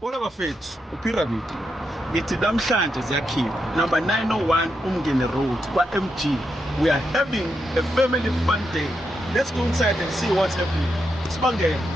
Bona bafethu, uPyramid. Ngithi namhlanje ziyakhipha. Number 901 Umngeni Road kwa-MG. We are having a family fun day. Let's go inside and see what's happening. Sibangele.